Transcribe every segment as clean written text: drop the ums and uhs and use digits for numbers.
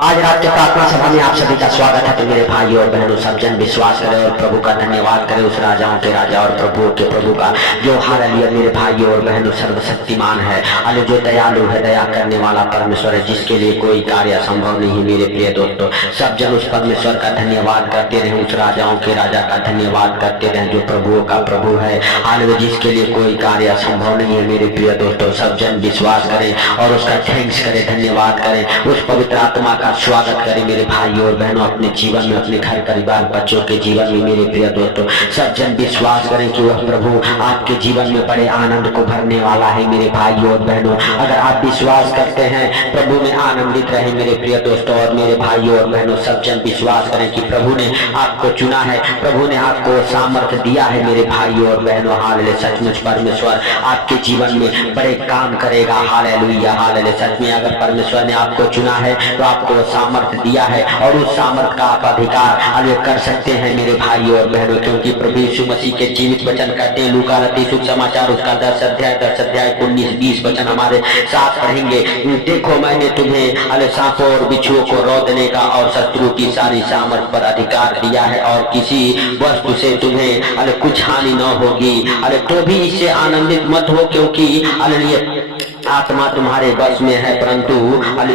आज रात के प्रार्थना सभा में आप सभी का स्वागत है। तो मेरे भाई और बहनों, सब जन विश्वास करें और प्रभु का धन्यवाद करें, उस राजाओं के राजा और प्रभुओं के प्रभु का, जो हालेलुया मेरे भाई और बहनों सर्वशक्तिमान है, अरे जो दयालु है, दया करने वाला परमेश्वर है, जिसके लिए कोई कार्य असंभव नहीं है। मेरे प्रिय दोस्तों, सब जन उस परमेश्वर का धन्यवाद करते रहे, उस राजाओं के राजा का धन्यवाद करते रहे, जो प्रभुओं का प्रभु है, हालेलुया, जिसके लिए कोई कार्य असंभव नहीं है। मेरे प्रिय दोस्तों, सब जन विश्वास करें और उसका थैंक्स करें, धन्यवाद करें, उस पवित्र आत्मा का स्वागत करें। मेरे भाई और बहनों, अपने जीवन में, अपने घर परिवार बच्चों के जीवन में, मेरे प्रिय दोस्तों, सब जन विश्वास करें कि वह प्रभु आपके जीवन में बड़े आनंद को भरने वाला है। मेरे भाई और बहनों, अगर आप विश्वास करते हैं, प्रभु में आनंदित रहे मेरे प्रिय दोस्तों। और मेरे भाई और बहनों, सब जन विश्वास करें कि प्रभु ने आपको चुना है, प्रभु ने आपको सामर्थ्य दिया है। मेरे भाई और बहनों, हालेलुया, सचमुच परमेश्वर आपके जीवन में बड़े काम करेगा। हालेलुया, हालेलुया, सच में अगर परमेश्वर ने आपको चुना है तो आपको सामर्थ्य दिया है और उस सामर्थ्य का आप अधिकार कर सकते हैं। मेरे भाई और बहनों, क्योंकि प्रभु यीशु मसीह के जीवित वचन कहते हैं, लूका रचित शुभ समाचार उसका 10 अध्याय 19-20 वचन हमारे साथ पढ़ेंगे। देखो, मैंने तुम्हें सांपों और बिच्छुओं को रौंदने का और शत्रु की सारी सामर्थ पर अधिकार दिया है, और किसी वस्तु से तुम्हें कुछ हानि न होगी। तो भी इससे आनंदित मत हो, क्योंकि आत्मा तुम्हारे वश में है, परंतु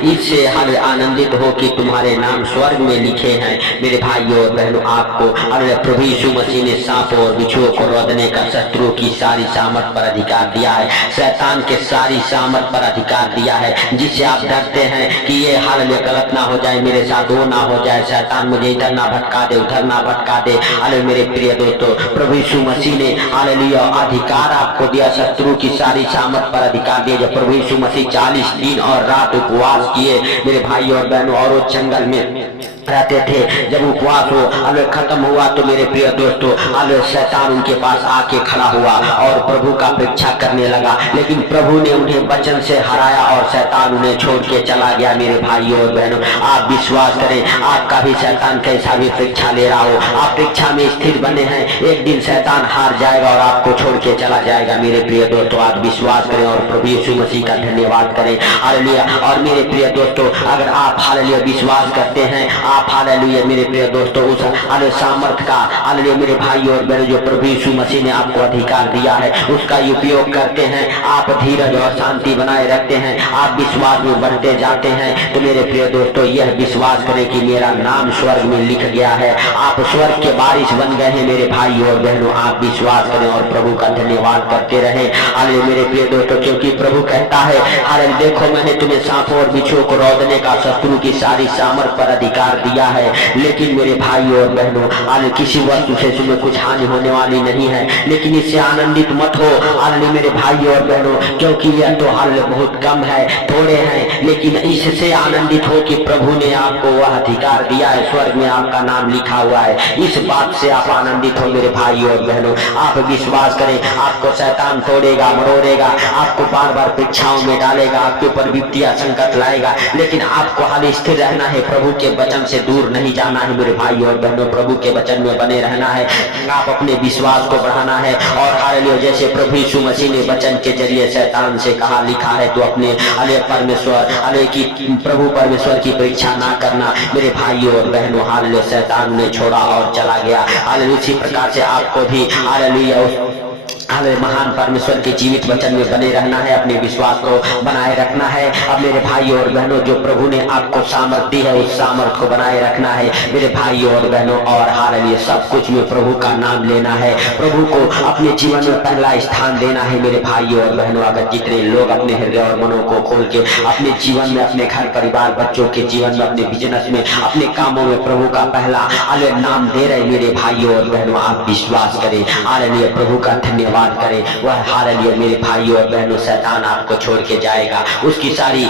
इससे आनंदित हो कि तुम्हारे नाम स्वर्ग में लिखे हैं। मेरे भाइयों और बहनों, आपको प्रभु यीशु मसीह ने सांपों और बिच्छुओं को रौंदने का, शत्रु की सारी सामर्थ पर अधिकार दिया है, शैतान के सारी सामर्थ पर अधिकार दिया है। जिससे आप डरते हैं कि ये हालेलुया गलत ना हो जाए, मेरे साथ वो ना हो जाए, शैतान मुझे इधर ना भटका दे, उधर ना भटका दे। मेरे प्रिय दोस्तों, प्रभु यीशु मसीह ने हालेलुया अधिकार आपको दिया, शत्रु की सारी सामर्थ पर अधिकार दिया। प्रभु यीशु मसीह 40 दिन और रात उपवास किए मेरे भाई और बहनों, और वो जंगल में रहते थे। जब उपवास हो खत्म हुआ तो मेरे प्रिय दोस्तों, शैतान उनके पास आके खड़ा हुआ और प्रभु का परीक्षा करने लगा, लेकिन प्रभु ने उन्हें वचन से हराया और शैतान उन्हें छोड़ के चला गया। मेरे भाइयों और बहनों, आप विश्वास करें, आपका भी शैतान कैसा भी परीक्षा ले रहा हो, आप परीक्षा में स्थिर बने हैं, एक दिन शैतान हार जाएगा और आपको छोड़ के चला जाएगा। मेरे प्रिय दोस्तों, आप विश्वास करें और प्रभु यीशु मसीह का धन्यवाद करें। हालेलुया। और मेरे प्रिय दोस्तों, अगर आप हालेलुया विश्वास करते हैं, आप हालेलुया मेरे प्रिय दोस्तों, उस सामर्थ का हालेलुया मेरे भाई और बहनों, जो प्रभु यीशु मसीह ने आपको अधिकार दिया है, उसका उपयोग करते हैं, आप धीरज और शांति बनाए रखते हैं, आप विश्वास में बढ़ते जाते हैं, तो मेरे प्रिय दोस्तों, यह विश्वास करें कि मेरा नाम स्वर्ग में लिख गया है, आप स्वर्ग के बारिश बन गए हैं। मेरे भाई और बहनों, आप विश्वास करें और प्रभु का धन्यवाद करते रहें। हालेलुया मेरे प्रिय दोस्तों, क्योंकि प्रभु कहता है, हालेलुया, देखो मैंने तुम्हें सांपों और बिच्छुओं को रौंदने का, शत्रु की सारी सामर्थ पर अधिकार दिया है। लेकिन मेरे भाई और बहनों, किसी वस्तु से तुम्हें कुछ हानि होने वाली नहीं है, लेकिन इससे आनंदित मत हो। हालेलुया मेरे भाई और बहनों, क्योंकि यह तो हालेलुया बहुत कम है, थोड़े हैं, लेकिन इससे आनंदित हो कि प्रभु ने आपको वह अधिकार दिया है, स्वर्ग में आपका नाम लिखा हुआ है। इस बात से आप आनंदित हो मेरे भाई और बहनों। आप विश्वास करें, आपको शैतान तोड़ेगा, मरोड़ेगा, आपको बार बार परीक्षाओं में डालेगा, आपके ऊपर विपत्तियां संकट लाएगा, लेकिन आपको हाल स्थिर रहना है, प्रभु के वचन से दूर नहीं जाना है। मेरे भाई और बहनों, प्रभु के वचन में बने रहना है, आप अपने विश्वास को बढ़ाना है। और हालेलुया, जैसे प्रभु यीशु मसीह ने वचन के जरिए शैतान से कहा, लिखा है, तो अपने परमेश्वर की प्रभु परमेश्वर की परीक्षा ना करना। मेरे भाई और बहनों, हालेलुया, शैतान ने छोड़ा और चला गया। हालेलुया, इसी प्रकार से आपको भी हालेलुया महान परमेश्वर के जीवित वचन में बने रहना है, अपने विश्वास को बनाए रखना है। अब मेरे भाई और बहनों, जो प्रभु ने आपको सामर्थ दी है, उस सामर्थ को बनाए रखना है मेरे भाई और बहनों। और हालेलुया, सब कुछ में प्रभु का नाम लेना है, प्रभु को अपने जीवन में पहला स्थान देना है। मेरे भाई और बहनों, अगर जितने लोग अपने हृदय और मनों को खोल के अपने जीवन में, अपने घर परिवार बच्चों के जीवन में, अपने बिजनेस में, अपने कामों में प्रभु का पहला नाम दे रहे मेरे भाई और बहनों, आप विश्वास करें, हालेलुया, प्रभु का धन्यवाद करे, वह हालेलुया मेरे भाइयों और बहनों, शैतान आपको छोड़ के जाएगा, उसकी सारी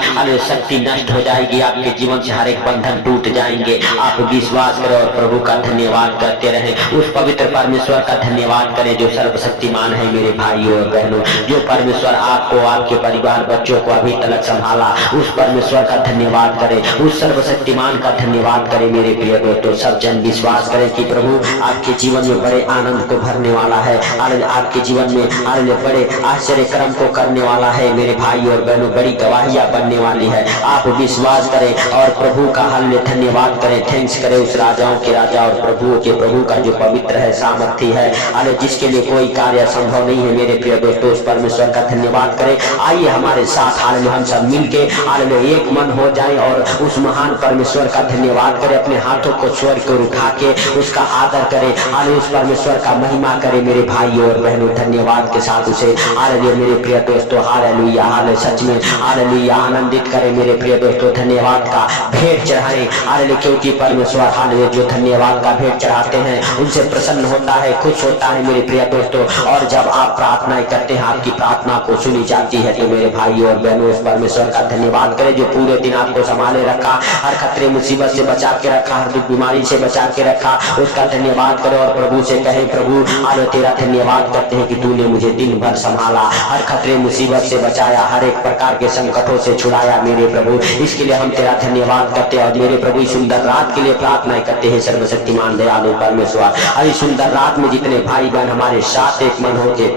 शक्ति नष्ट हो जाएगी, आपके जीवन से हर एक बंधन टूट जाएंगे। आप विश्वास करें और प्रभु का धन्यवाद करते रहें, उस पवित्र परमेश्वर का धन्यवाद करें जो सर्वशक्तिमान है। मेरे भाइयों और बहनों, जो परमेश्वर आपको, आपके परिवार बच्चों को अभी तक संभाला, उस परमेश्वर का धन्यवाद करें, उस सर्वशक्तिमान का धन्यवाद करें। मेरे प्रिय दोस्तों, सब जन विश्वास करें कि प्रभु आपके जीवन में बड़े आनंद को भरने वाला है, आपके जीवन में हालेलुया बड़े आश्चर्य कर्म को करने वाला है मेरे भाई और बहनों, बड़ी गवाहियां बनने वाली है। आप विश्वास करें और प्रभु का हालेलुया धन्यवाद करें, थैंक्स करें उस राजाओं के राजा और प्रभुओं के प्रभु का जो पवित्र है, सामर्थ्य है, हालेलुया जिसके लिए कोई कार्य असंभव नहीं है। मेरे प्रिय दोस्तों, उस परमेश्वर का धन्यवाद करें। आइए हमारे साथ हालेलुया हम सब मिलके हालेलुया एक मन हो जाए और उस महान परमेश्वर का धन्यवाद करें। अपने हाथों को स्वर्ग को उठा के उसका आदर करें, हालेलुया उस परमेश्वर का महिमा करें मेरे भाई और बहनों, धन्यवाद के साथ उसे हालेलुया मेरे प्रिय दोस्तों हालेलुया हालेलुया सच में हालेलुया आनंदित करें मेरे प्रिय दोस्तों। धन्यवाद का भेंट चढ़ाएं हालेलुया, क्योंकि परमेश्वर हालेलुया जो धन्यवाद का भेंट चढ़ाते हैं उनसे प्रसन्न होता है, खुश होता है मेरे प्रिय दोस्तों। और जब आप प्रार्थनाएं करते हैं, आपकी प्रार्थना को सुनी जाती है। तो मेरे भाई और बहनों, उस परमेश्वर का धन्यवाद करें जो पूरे दिन आपको संभाले रखा, हर खतरे मुसीबत से बचा के रखा, हर दुख बीमारी से बचा के रखा, उसका धन्यवाद करें और प्रभु से कहें, प्रभु हालेलुया तेरा धन्यवाद करते हैं कि तूने मुझे दिन भर संभाला, हर खतरे मुसीबत से बचाया, हर एक प्रकार के संकटों से छुड़ाया मेरे प्रभु। इसके लिए हम तेरा धन्यवाद करते हैं और मेरे प्रभु इस सुंदर रात के लिए प्रार्थनाएं करते हैं सर्वशक्तिमान दयालु परमेश्वर। और इस सुंदर रात में जितने भाई बहन हमारे साथ एक मन होके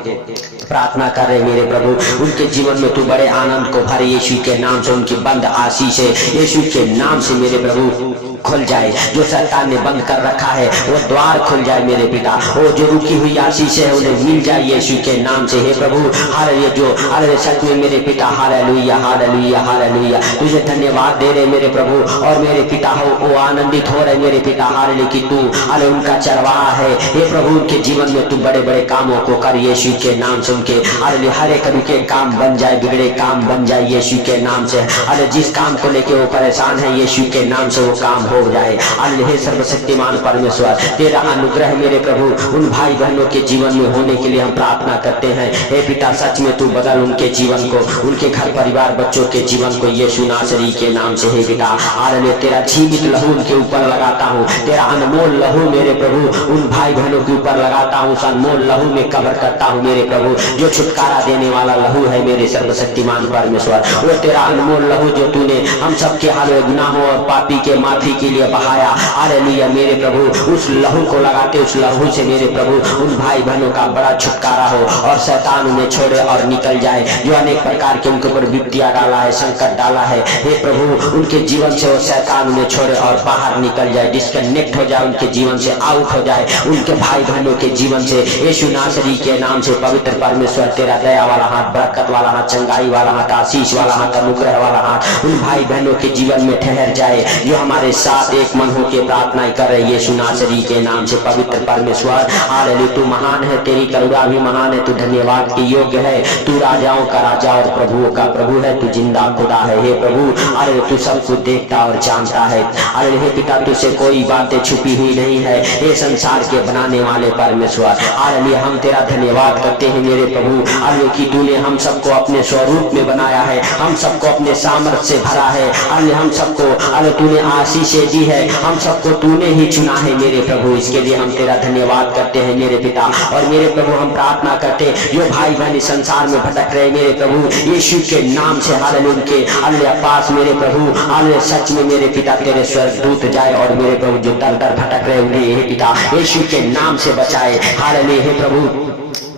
प्रार्थना कर रहे मेरे प्रभु, उनके जीवन में तू बड़े आनंद को भरे यीशु के नाम से। उनकी बंद आशीष है यीशु के नाम से मेरे प्रभु खुल जाए। जो शैतान ने बंद कर रखा है वो द्वार खुल जाए मेरे पिता। वो जो रुकी हुई आशीष है उन्हें मिल जाए यीशु के नाम से। हे प्रभु हालेलुया, जो हालेलुया सच में मेरे पिता हालेलुया हालेलुया हालेलुया तुझे धन्यवाद दे रहे मेरे प्रभु। और मेरे पिता हो वो आनंदित हो रहे मेरे पिता हालेलुया कि तू हालेलुया उनका चरवाहा है। हे प्रभु उनके जीवन में तू बड़े बड़े कामों को कर यीशु के नाम से। उनके हालेलुया हर एक रुके काम बन जाए, बिगड़े काम बन जाए यीशु के नाम से। हालेलुया जिस काम को लेके वो परेशान है यीशु के नाम से वो काम हो जाए। हे सर्वशक्तिमान परमेश्वर तेरा अनुग्रह मेरे प्रभु उन भाई बहनों के जीवन में होने के लिए हम प्रार्थना करते हैं। हे पिता सच में तू बदल उनके जीवन को, उनके घर परिवार बच्चों के जीवन को यीशु नासरी के नाम से। हे पिता हालेलुया तेरा जीवित लहू उनके ऊपर लगाता हूँ, तेरा अनमोल लहू मेरे प्रभु उन भाई बहनों के ऊपर लगाता हूँ, उस अनमोल लहू में कवर करता हूँ मेरे प्रभु, जो छुटकारा देने वाला लहू है मेरे सर्वशक्तिमान परमेश्वर। वो तेरा अनमोल लहू जो तूने हम सबके हालेलुया गुनाहों और पापी के माफी के लिए बहाया, हालेलुया मेरे प्रभु उस लहू को लगाते, उस लहू से मेरे प्रभु उन भाई बहनों का बड़ा छुटकारा हो और शैतान उन्हें छोड़े और निकल जाए। जो अनेक प्रकार के उनके ऊपर विपत्तियां डाला है, संकट डाला है, हे प्रभु उनके जीवन से वो शैतान उन्हें छोड़े और बाहर निकल जाए, डिस्कनेक्ट हो जाए उनके जीवन से, आउट हो जाए उनके भाई बहनों के जीवन से यीशु नासरी के नाम से। पवित्र परमेश्वर तेरा दया वाला हाथ, बरकत वाला हाथ, चंगाई वाला हाथ, आशीष वाला हाथ, अनुग्रह वाला हाथ उन भाई बहनों के जीवन में ठहर जाए जो हमारे साथ एक मन होकर प्रार्थना कर रहे यीशु नासरी के नाम से। पवित्र परमेश्वर हालेलुया तू महान है, तेरी करुणा भी महान है, तू धन्यवाद के योग्य है, तू राजाओं का राजा और प्रभुओं का प्रभु है, तू जिंदा खुदा है। हे प्रभु हालेलुया तू सब कुछ देखता और जानता है। हालेलुया हे पिता तुझसे कोई बातें छुपी हुई नहीं है, ये संसार के बनाने वाले परमेश्वर। हालेलुया हम तेरा धन्यवाद करते हैं मेरे प्रभु हालेलुया कि तूने हम सबको अपने स्वरूप में बनाया है, हम सबको अपने सामर्थ्य से भरा है। हालेलुया हम सबको हालेलुया तूने आशीषें दी है, हम सबको तूने ही चुना है मेरे प्रभु। इसके लिए हम तेरा धन्यवाद करते हैं मेरे पिता। और मेरे प्रभु हम प्रार्थना करते जो भाई बहन संसार में भटक रहे मेरे प्रभु यीशु के नाम से हालेलुया उनके हालेलुया पास मेरे प्रभु हालेलुया सच में मेरे पिता तेरे स्वर्गदूत जाए और मेरे प्रभु जो दर दर भटक रहे उन्हें हे पिता यीशु के नाम से बचाए। हालेलुया हे प्रभु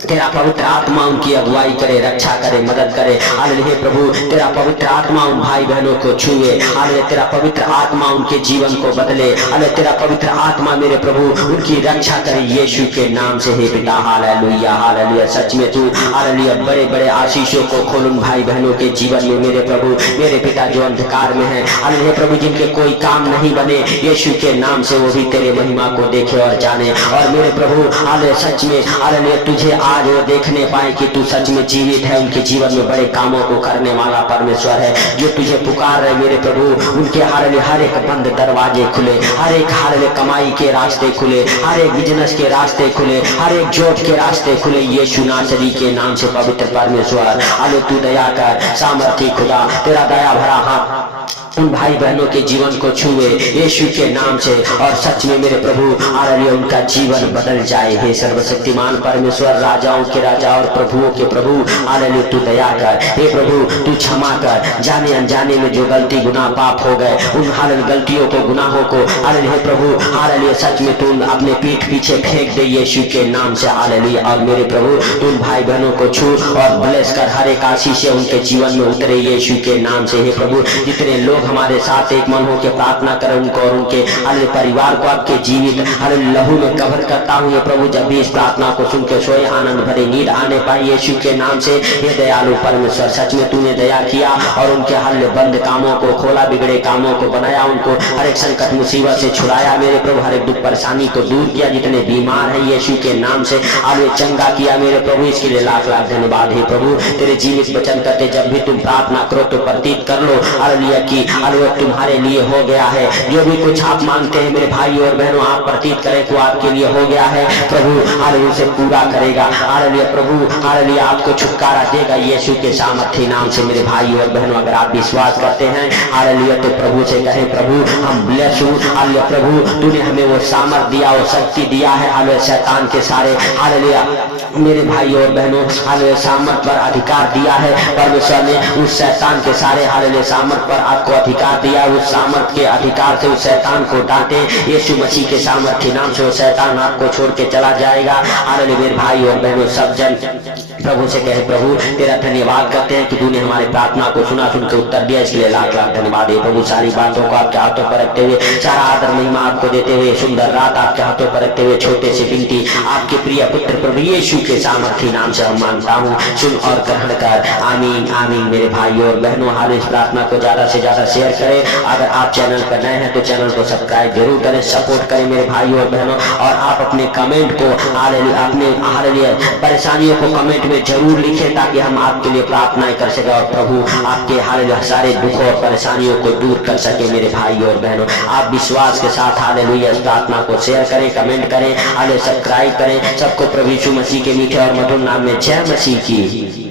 तेरा पवित्र आत्मा उनकी अगुवाई करे, रक्षा करे, मदद करे। हालेलुया हे प्रभु तेरा पवित्र आत्मा उन भाई बहनों को छुए। हालेलुया तेरा पवित्र आत्मा उनके जीवन को बदले। हालेलुया तेरा पवित्र आत्मा मेरे प्रभु उनकी रक्षा करे यीशु के नाम से। हे पिता हालेलुया हालेलुया सच में तू हालेलुया बड़े बड़े आशीषों को खोल उन भाई बहनों के जीवन में मेरे प्रभु मेरे पिता जो अंधकार में है। हालेलुया प्रभु जिनके कोई काम नहीं बने यीशु के नाम से वो भी तेरे महिमा को देखे और जाने। और मेरे प्रभु हालेलुया सच में हालेलुया तुझे आज वो देखने पाए कि तू सच में जीवित है, उनके जीवन में बड़े कामों को करने वाला परमेश्वर है। जो तुझे पुकार रहे मेरे प्रभु उनके हालेलुया हर एक बंद दरवाजे खुले, हर एक हालेलुया कमाई के रास्ते खुले, हर एक बिजनेस के रास्ते खुले, हर एक जॉब के रास्ते खुले यीशु नासरी के नाम से। पवित्र परमेश्वर हालेलुया तू दया कर, सामर्थी खुदा तेरा दया भरा हाथ उन भाई बहनों के जीवन को छुए यीशु के नाम से, और सच में मेरे प्रभु हालेलुया उनका जीवन बदल जाए। हे सर्वशक्तिमान परमेश्वर, राजाओं के राजा और प्रभुओं के प्रभु, हालेलुया तू दया कर। हे प्रभु तू क्षमा कर, जाने अनजाने में जो गलती गुनाह पाप हो गए उन हालेलुया गलतियों को गुनाहों को हालेलुया प्रभु हालेलुया सच में तू अपने पीठ पीछे फेंक दे यीशु के नाम से हालेलुया। और मेरे प्रभु तू भाई बहनों को छू और ब्लेस कर, हर एक आशीष उनके जीवन में उतरे यीशु के नाम से। हे प्रभु जितने लोग हमारे साथ एक मन होकर प्रार्थना करें उनको और उनके हर परिवार को आपके जीवित हर लहू में कवर करता हूँ। ये प्रभु जब भी इस प्रार्थना को सुन के सोए आनंद भरे नींद आने पाए यीशु के नाम से। हे दयालु परमेश्वर, सच में तूने दया किया और उनके हर बंद कामों को खोला, बिगड़े कामों को बनाया, उनको हर एक संकट मुसीबत से छुड़ाया मेरे प्रभु, हर एक दुख परेशानी को दूर किया। जितने बीमार है यीशु के नाम से आगे चंगा किया मेरे प्रभु, इसके लिए लाख लाख धन्यवाद। हे प्रभु तेरे जीवित वचन करते जब भी तुम प्रार्थना करो तो प्रतीत कर लो हालेलुया की हालेलुया तुम्हारे लिए हो गया है। जो भी कुछ आप मांगते हैं मेरे भाई और बहनों, आप प्रतीत करें तो आपके लिए हो गया है। प्रभु हालेलुया से पूरा करेगा हालेलुया। प्रभु हालेलुया आपको छुटकारा देगा यीशु के सामर्थ्य नाम से। मेरे भाई और बहनों अगर आप विश्वास करते हैं हालेलुया तो प्रभु से कहें, प्रभु हम ब्लेस हूं हालेलुया। प्रभु तूने हमें वो सामर्थ दिया, वो शक्ति दिया है हालेलुया शैतान के सारे हालेलुया मेरे भाई और बहनों हालेलुया सामर्थ पर अधिकार दिया है। परमेश्वर ने उस शैतान के सारे हालेलुया सामर्थ पर आपको अधिकार दिया। उस सामर्थ के अधिकार से उस शैतान को डांटे यीशु मसीह के सामर्थ्य नाम से। वो शैतान आपको छोड़ के चला जाएगा हालेलुया। मेरे भाई और बहनों सब जन प्रभु से कहे, प्रभु तेरा धन्यवाद करते हैं कि तूने हमारी प्रार्थना को सुना, सुन के उत्तर दिया, इसके लिए लाख लाख धन्यवाद है प्रभु। सारी बातों को आपके हाथों पर रखते हुए, सारा आदर महिमा आपको देते हुए, सुंदर रात आपके हाथों पर रखते हुए, छोटे से विनती आपके प्रिय पुत्र प्रभु यीशु के सामर्थ्य नाम से हम मांगता हूँ, सुन और ग्रहण कर। आमीन आमीन। मेरे भाई और बहनों हाल इस प्रार्थना को ज्यादा से ज्यादा शेयर करें। अगर आप चैनल पर नए हैं तो चैनल को सब्सक्राइब जरूर करें, सपोर्ट करें मेरे भाई और बहनों। और आप अपने कमेंट को हालेलुया अपने हालेलुया परेशानियों को कमेंट में जरूर लिखें ताकि हम आपके लिए प्रार्थनाएं कर सके और प्रभु आपके हालेलुया सारे दुखों और परेशानियों को दूर कर सके। मेरे भाई और बहनों आप विश्वास के साथ हालेलुया इस प्रार्थना को शेयर करें, कमेंट करें, हालेलुया सब्सक्राइब करें। सबको प्रभु यीशु मसीह के मीठे और मधुर नाम में जय मसीह की।